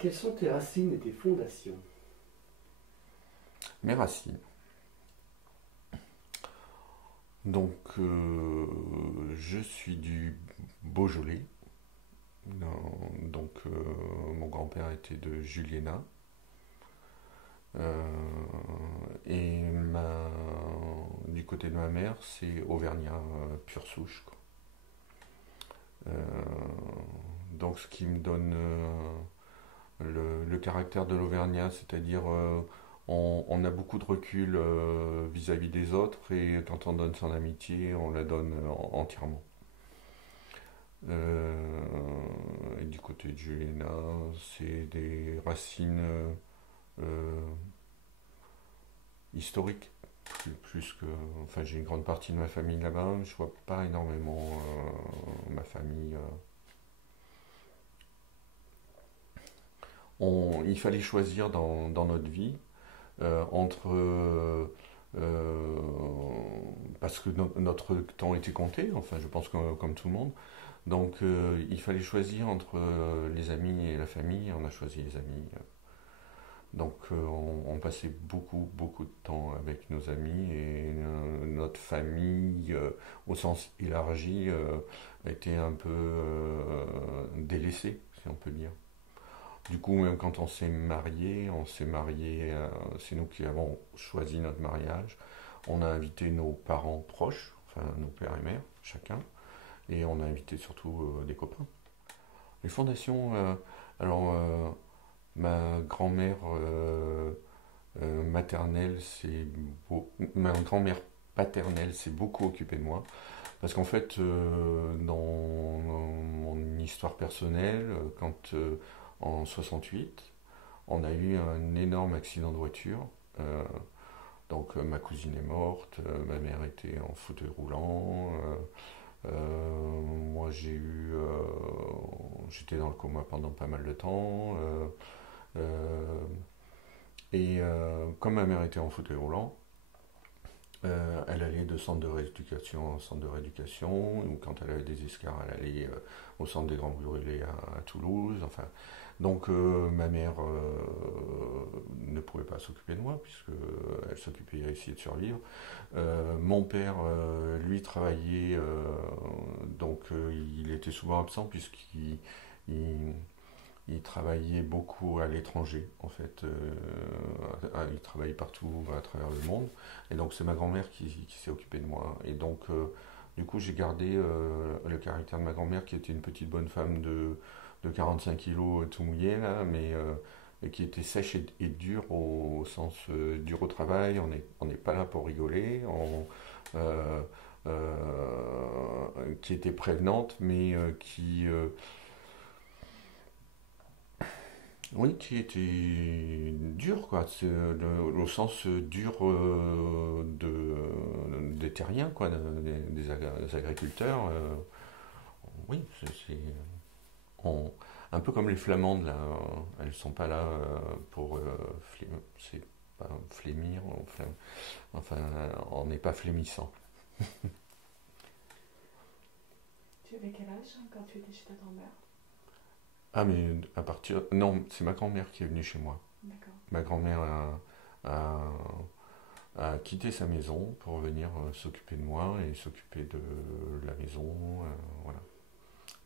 Quelles sont tes racines et tes fondations? Mes racines. Donc, je suis du Beaujolais. Donc, mon grand-père était de Juliena. Euh, et du côté de ma mère, c'est Auvergnat pure souche, quoi. Euh, donc, ce qui me donne le caractère de l'Auvergnat, c'est-à-dire on a beaucoup de recul vis-à-vis des autres et quand on donne son amitié, on la donne entièrement. Et du côté de Juliena, c'est des racines euh, historiques. Plus que. Enfin, j'ai une grande partie de ma famille là-bas, je vois pas énormément ma famille. Il fallait choisir dans notre vie entre euh, parce que notre temps était compté, enfin je pense comme tout le monde, donc il fallait choisir entre les amis et la famille, on a choisi les amis. Donc on passait beaucoup de temps avec nos amis et notre famille au sens élargi a été un peu délaissée, si on peut dire. Du coup, même quand on s'est marié, c'est nous qui avons choisi notre mariage. On a invité nos parents proches, enfin nos pères et mères, chacun, et on a invité surtout des copains. Les fondations, alors ma grand-mère maternelle, ma grand-mère paternelle s'est beaucoup occupée de moi, parce qu'en fait, dans mon histoire personnelle, quand en 68, on a eu un énorme accident de voiture. Euh, donc ma cousine est morte, ma mère était en fauteuil roulant. Moi j'étais dans le coma pendant pas mal de temps. Et comme ma mère était en fauteuil roulant, elle allait de centre de rééducation en centre de rééducation, ou quand elle avait des escarres, elle allait au centre des Grands Brûlés à Toulouse. Enfin, donc ma mère ne pouvait pas s'occuper de moi, puisque elle s'occupait à essayer de survivre. Mon père, lui, travaillait, donc il était souvent absent, il- il travaillait beaucoup à l'étranger, en fait. Il travaillait partout à travers le monde. Et donc, c'est ma grand-mère qui s'est occupée de moi. Et donc, du coup, j'ai gardé le caractère de ma grand-mère, qui était une petite bonne femme de 45 kilos, tout mouillé, là, mais et qui était sèche et dure au sens dur au travail. On n'est pas là pour rigoler. Euh, qui était prévenante, mais oui, qui était dur, quoi. C'est au sens dur des terriens, quoi, des agriculteurs. Oui, on- un peu comme les Flamandes, là. Elles sont pas là pour c'est pas flémir, enfin, on n'est pas flémissant. Tu avais quel âge quand tu étais chez ta grand-mère? Ah, mais à partir. Non, c'est ma grand-mère qui est venue chez moi. D'accord. Ma grand-mère a, a quitté sa maison pour venir s'occuper de moi et s'occuper de la maison. Voilà.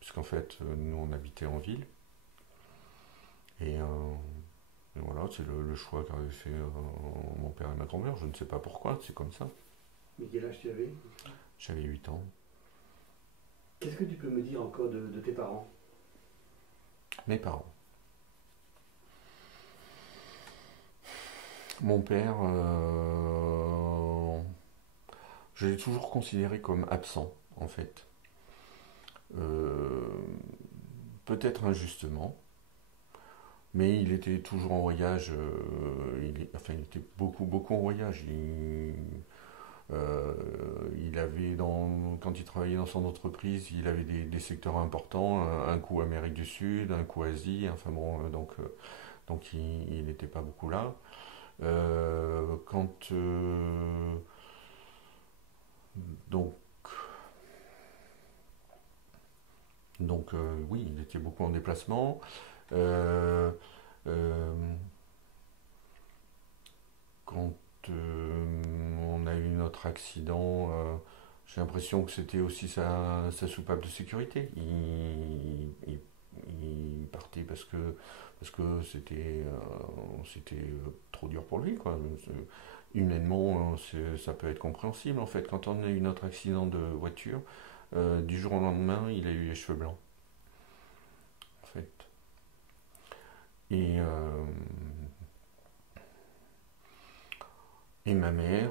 Puisqu'en fait, nous, on habitait en ville. Et, et voilà, c'est le choix qu'avaient fait mon père et ma grand-mère. Je ne sais pas pourquoi, c'est comme ça. Mais quel âge tu avais? J'avais 8 ans. Qu'est-ce que tu peux me dire encore de tes parents? Mes parents. Mon père, je l'ai toujours considéré comme absent, en fait. Euh, Peut-être injustement, mais il était toujours en voyage. Enfin, il était beaucoup en voyage. Euh, il avait quand il travaillait dans son entreprise, il avait des secteurs importants, un coup Amérique du Sud, un coup Asie. Enfin bon, donc il n'était pas beaucoup là. Quand donc oui, il était beaucoup en déplacement. Euh, autre accident, j'ai l'impression que c'était aussi sa soupape de sécurité. Il partait parce que c'était trop dur pour lui, quoi. Humainement, ça peut être compréhensible en fait. Quand on a eu notre accident de voiture, du jour au lendemain, il a eu les cheveux blancs, en fait. Et, euh, et ma mère,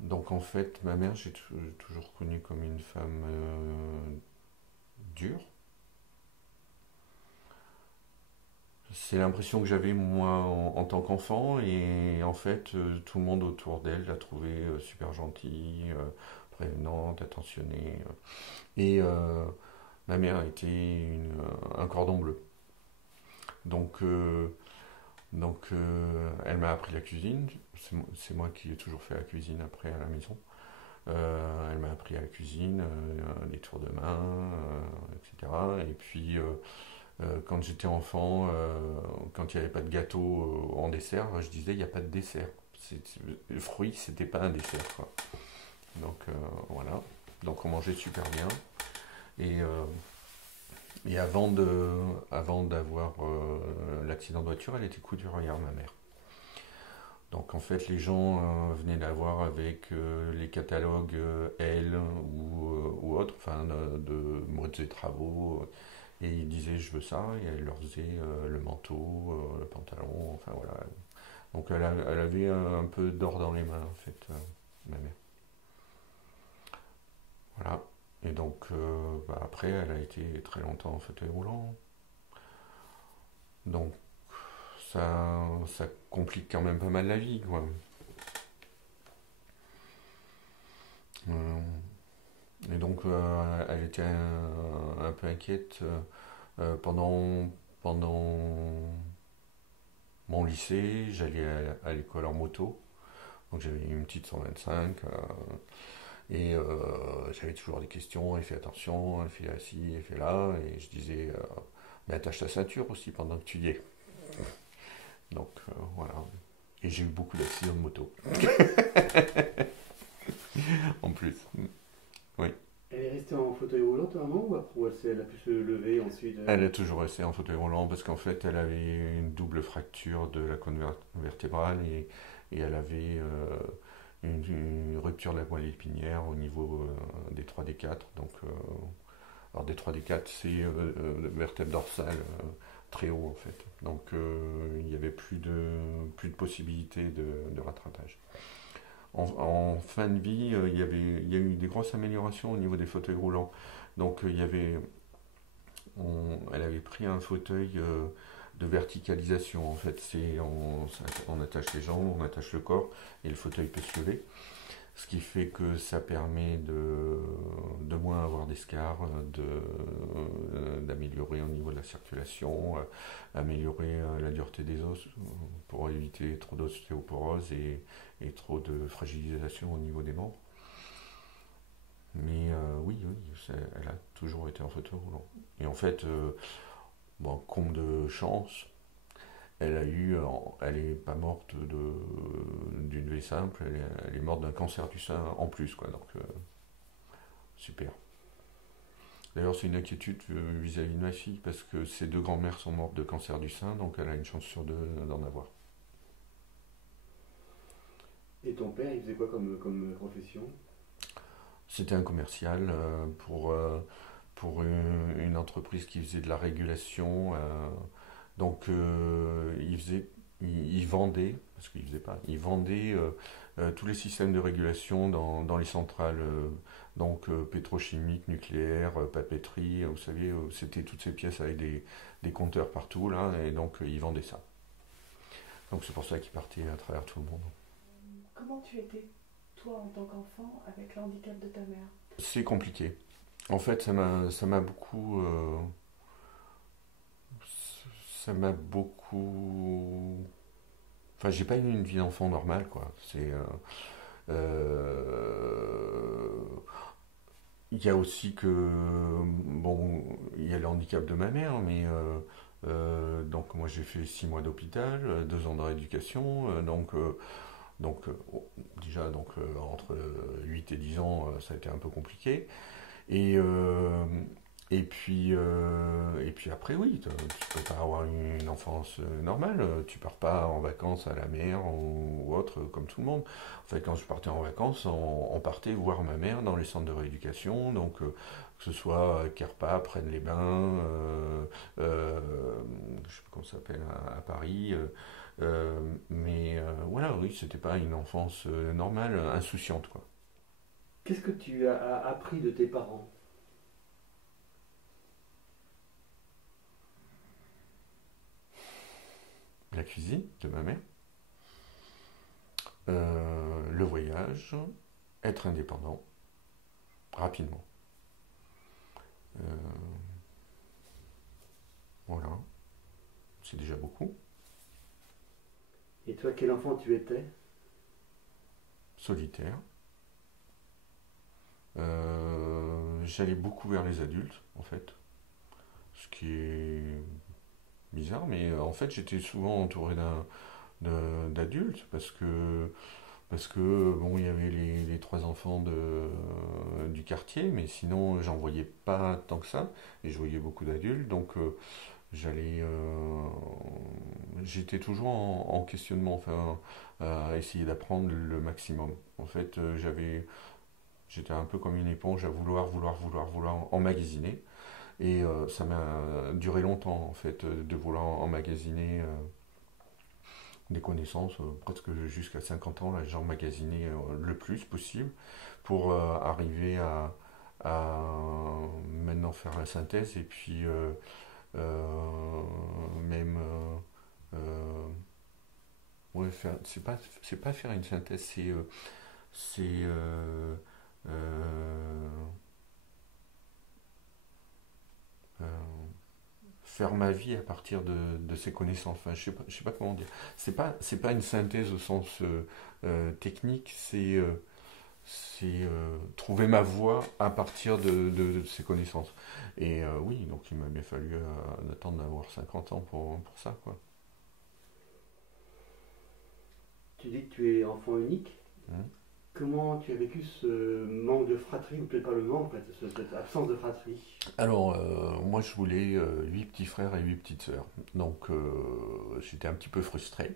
donc en fait, ma mère, j'ai toujours connue comme une femme dure. C'est l'impression que j'avais moi en tant qu'enfant et en fait tout le monde autour d'elle l'a trouvée super gentille, prévenante, attentionnée. Et ma mère était un cordon bleu. Donc, elle m'a appris la cuisine. C'est moi qui ai toujours fait la cuisine après à la maison. Elle m'a appris à la cuisine, les tours de main, etc. Et puis quand j'étais enfant, quand il n'y avait pas de gâteau en dessert, je disais il n'y a pas de dessert. Le fruit, c'était pas un dessert, quoi. Donc voilà. Donc on mangeait super bien. Et, euh, et avant d'avoir l'accident de voiture, elle était couturière, ma mère. Donc en fait, les gens venaient la voir avec les catalogues Elle ou autres, enfin de modes et travaux. Et ils disaient je veux ça, et elle leur faisait le manteau, le pantalon, enfin voilà. Donc elle avait un peu d'or dans les mains en fait, ma mère. Voilà. Et donc après elle a été très longtemps en fauteuil roulant. Donc ça complique quand même pas mal la vie, quoi. Euh, et donc elle était un peu inquiète pendant mon lycée, j'allais à l'école en moto, donc j'avais une petite 125 et j'avais toujours des questions, elle fait attention, elle fait là ci, elle fait là, et je disais, mais attache ta ceinture aussi pendant que tu y es. Donc voilà. Et j'ai eu beaucoup d'accidents de moto, en plus. Oui. Elle est restée en fauteuil roulant, ta maman, ou après elle a pu se lever ensuite Elle a toujours resté en fauteuil roulant parce qu'en fait, elle avait une double fracture de la colonne vertébrale et elle avait une rupture de la moelle épinière au niveau des 3D4. Donc, alors des 3D4, c'est vertèbre dorsale très haut en fait. Donc, il n'y avait plus de possibilité de rattrapage. En fin de vie, il y a eu des grosses améliorations au niveau des fauteuils roulants. Donc, elle avait pris un fauteuil de verticalisation. En fait, on attache les jambes, on attache le corps et le fauteuil peut se lever. Ce qui fait que ça permet de moins avoir d'escarres, d'améliorer au niveau de la circulation, améliorer la dureté des os pour éviter trop d'ostéoporose et trop de fragilisation au niveau des membres. Mais oui, elle a toujours été en fauteuil roulant. Et en fait, bon, comble de chance, elle est pas morte d'une V simple, elle est morte d'un cancer du sein en plus, quoi. Donc, super. D'ailleurs, c'est une inquiétude vis-à-vis de ma fille, parce que ses deux grands-mères sont mortes de cancer du sein, donc elle a une chance sur deux d'en avoir. Et ton père, il faisait quoi comme profession? C'était un commercial pour une entreprise qui faisait de la régulation. Donc il vendait, parce qu'il faisait pas, il vendait tous les systèmes de régulation dans les centrales, donc pétrochimiques, nucléaires, papeterie, vous savez, c'était toutes ces pièces avec des compteurs partout là, et donc il vendait ça. Donc c'est pour ça qu'il partait à travers tout le monde. Comment tu étais, toi, en tant qu'enfant, avec le handicap de ta mère? C'est compliqué. En fait, ça m'a beaucoup, enfin, j'ai pas eu une vie d'enfant normale, quoi. Euh, Il y a aussi que, bon, il y a le handicap de ma mère, mais donc moi j'ai fait 6 mois d'hôpital, 2 ans de rééducation, donc Donc déjà entre 8 et 10 ans, ça a été un peu compliqué. Et, euh, et puis après, oui, tu peux pas avoir une enfance normale. Tu pars pas en vacances à la mer ou autre comme tout le monde. En fait, quand je partais en vacances, on partait voir ma mère dans les centres de rééducation. Donc, que ce soit Kerpa, Braine-les-Bains, je sais pas comment ça s'appelle à Paris. Mais voilà, oui, c'était pas une enfance normale, insouciante, quoi. Qu'est-ce que tu as appris de tes parents? La cuisine de ma mère, le voyage, être indépendant, rapidement. Euh, voilà, c'est déjà beaucoup. Et toi, quel enfant tu étais? Solitaire. J'allais beaucoup vers les adultes, en fait. Ce qui est bizarre, mais en fait, j'étais souvent entouré d'adultes parce que bon, il y avait les trois enfants du quartier, mais sinon, j'en voyais pas tant que ça, et je voyais beaucoup d'adultes, donc j'allais, j'étais toujours en questionnement, enfin, à essayer d'apprendre le maximum. En fait, j'étais un peu comme une éponge à vouloir emmagasiner. Et ça m'a duré longtemps, en fait, de vouloir emmagasiner des connaissances, presque jusqu'à 50 ans, là, j'ai emmagasiné le plus possible pour arriver à maintenant faire la synthèse et puis même ouais, c'est pas faire une synthèse, c'est euh, euh, faire ma vie à partir de ces connaissances. Enfin, je sais pas comment dire. C'est pas une synthèse au sens technique, c'est trouver ma voie à partir de ces connaissances. Et oui, donc il m'a bien fallu attendre d'avoir 50 ans pour ça, quoi. Tu dis que tu es enfant unique. Hein. Comment tu as vécu ce manque de fratrie, ou peut-être pas le manque, en fait, cette absence de fratrie? Alors, moi je voulais 8 petits frères et 8 petites sœurs. Donc j'étais un petit peu frustré.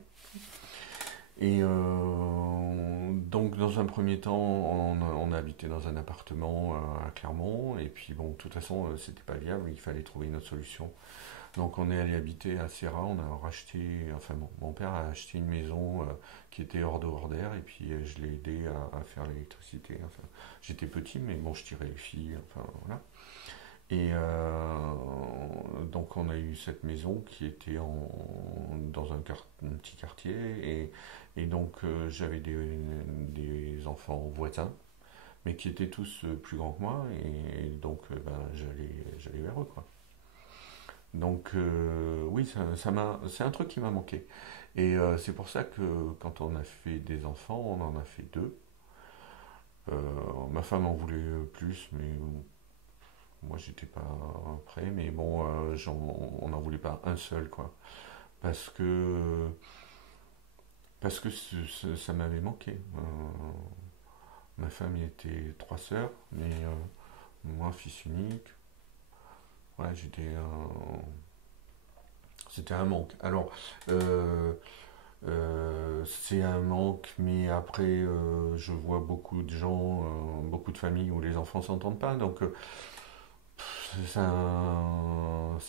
Et donc, dans un premier temps, on a habité dans un appartement à Clermont. Et puis, bon, de toute façon, c'était pas viable, il fallait trouver une autre solution. Donc, on est allé habiter à Serra. On a racheté, enfin, mon père a acheté une maison qui était hors de d'air. Et puis, je l'ai aidé à faire l'électricité. Enfin, j'étais petit, mais bon, je tirais les filles. Enfin, voilà. Et donc on a eu cette maison qui était dans un petit quartier et donc j'avais des enfants voisins mais qui étaient tous plus grands que moi et donc ben, j'allais vers eux quoi. Donc oui c'est un truc qui m'a manqué et c'est pour ça que quand on a fait des enfants on en a fait deux. Ma femme en voulait plus mais moi, j'étais pas prêt, mais bon, on n'en voulait pas un seul, quoi. Parce que, parce que ça m'avait manqué. Ma femme y était trois sœurs, mais moi, fils unique, ouais, c'était un manque. Alors, c'est un manque, mais après, je vois beaucoup de gens, beaucoup de familles où les enfants s'entendent pas, donc c'est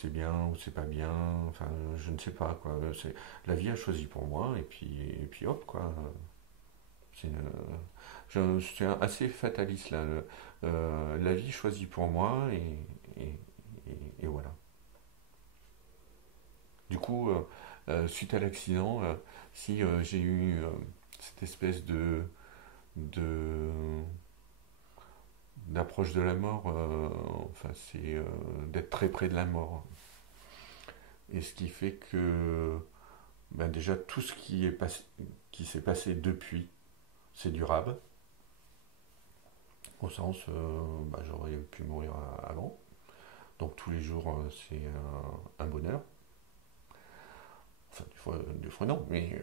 bien ou c'est pas bien, enfin je ne sais pas quoi. La vie a choisi pour moi et puis hop quoi. C'est je suis assez fataliste là. La vie choisit pour moi et, et voilà. Du coup, suite à l'accident, si j'ai eu cette espèce de d'approche de la mort, enfin c'est d'être très près de la mort. Et ce qui fait que ben déjà tout ce qui s'est passé depuis, c'est durable, au sens ben, j'aurais pu mourir avant. Donc tous les jours c'est un bonheur. Enfin des fois non, mais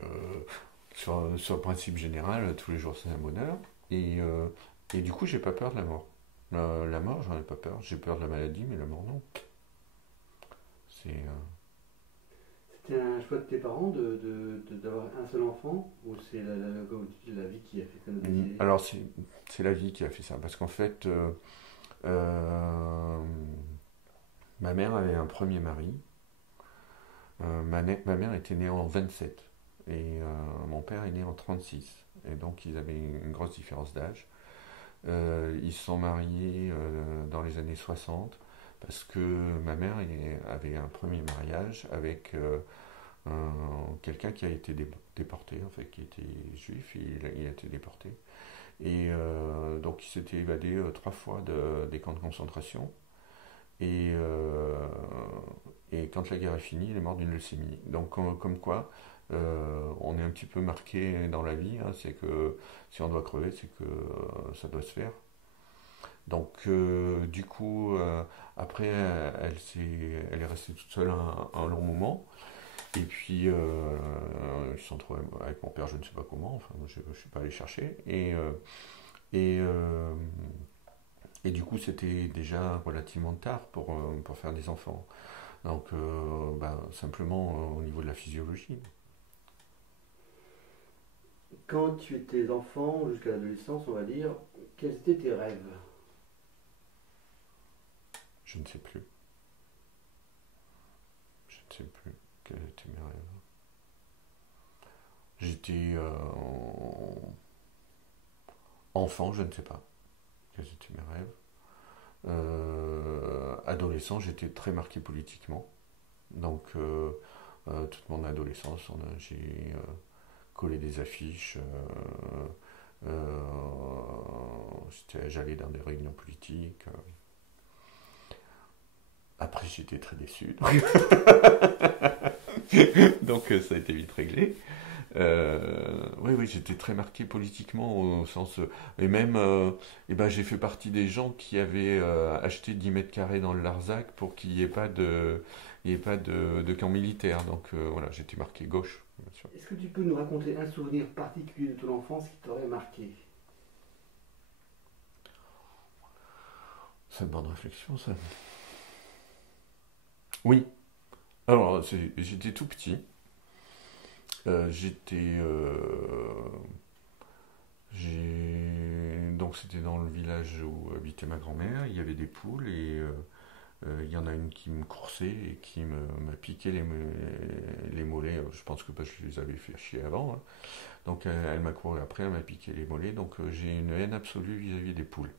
sur le principe général, tous les jours c'est un bonheur. Et, euh, et du coup, j'ai pas peur de la mort. La mort, j'en ai pas peur. J'ai peur de la maladie, mais la mort, non. C'est, C'était un choix de tes parents d'avoir un seul enfant ou c'est la vie qui a fait ça de décider? alors, c'est la vie qui a fait ça. Parce qu'en fait, euh, ma mère avait un premier mari. Ma mère était née en 27 et mon père est né en 36. Et donc, ils avaient une grosse différence d'âge. Ils se sont mariés dans les années 60 parce que ma mère avait un premier mariage avec quelqu'un qui a été déporté, en fait, qui était juif, et il a été déporté. Et donc il s'était évadé 3 fois des camps de concentration. Et, euh, et quand la guerre est finie, il est mort d'une leucémie. Donc comme quoi, on est un petit peu marqué dans la vie, hein, c'est que si on doit crever, c'est que ça doit se faire. Donc du coup, après, elle est restée toute seule un long moment. Et puis, ils se sont trouvés avec mon père, je ne sais pas comment, enfin, je ne suis pas allé chercher. Et, euh, et du coup, c'était déjà relativement tard pour faire des enfants. Donc, simplement au niveau de la physiologie. Quand tu étais enfant, jusqu'à l'adolescence, on va dire, quels étaient tes rêves? Je ne sais plus. Je ne sais plus quels étaient mes rêves. J'étais enfant, je ne sais pas quels étaient mes rêves. Adolescent, j'étais très marqué politiquement. Donc, toute mon adolescence, j'ai collé des affiches. J'allais dans des réunions politiques. Après, j'étais très déçu. Donc, ça a été vite réglé. Oui, oui, j'étais très marqué politiquement au sens. Et même, j'ai fait partie des gens qui avaient acheté 10 mètres carrés dans le Larzac pour qu'il n'y ait pas de camp militaire. Donc voilà, j'étais marqué gauche, bien sûr. Est-ce que tu peux nous raconter un souvenir particulier de ton enfance qui t'aurait marqué? C'est une bonne réflexion, ça. Oui, alors j'étais tout petit. J'étais. Donc c'était dans le village où habitait ma grand-mère. Il y avait des poules et il y en a une qui me coursait et qui m'a piqué les mollets. Je pense que parce que je les avais fait chier avant, hein. Donc elle m'a couru après, elle m'a piqué les mollets. Donc j'ai une haine absolue vis-à-vis des poules.